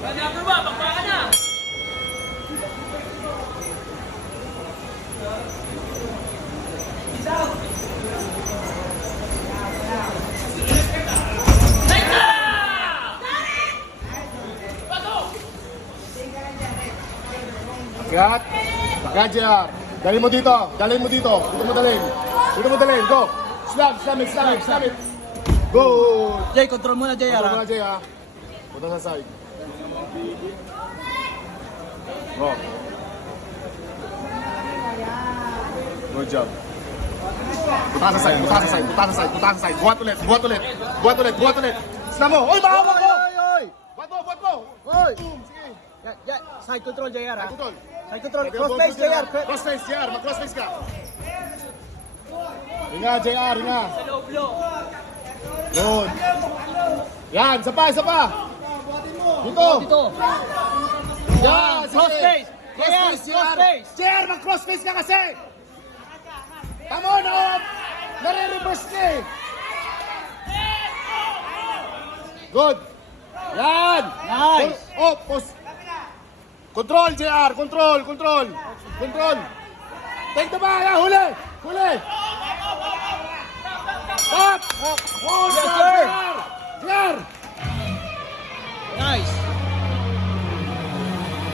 Number 1, bakbakan na! Agat. Agat, JR. Dalhin mo dito. Dalhin mo dito. Dito mo dalhin. Dito mo dalhin. Go. Slam it. Go. Jay, control muna, Jay. Punta mo na, JR. Punta sa side. Go. Good job. Punta sa side. Buhat ulit. Slam mo. Oy, bahawa ko! Buhat mo. Hoy! Sige. Side control, JR. Side control. Side control. Cross face, JR. Cross face, JR. Mag-cross face ka. Hinga, JR. Hinga. Sa loob, low. Good. Yan, isa pa. Dito. Dito. Yan, sige. Cross face. Cross JR, face, cross JR. face. JR, mag-cross face ka kasi. Tamo na. Nare-reverse ka eh. Good. Yan. Nice. Oh, post. Control, JR. Control. Take the ball. Huli. Stop. Good shot.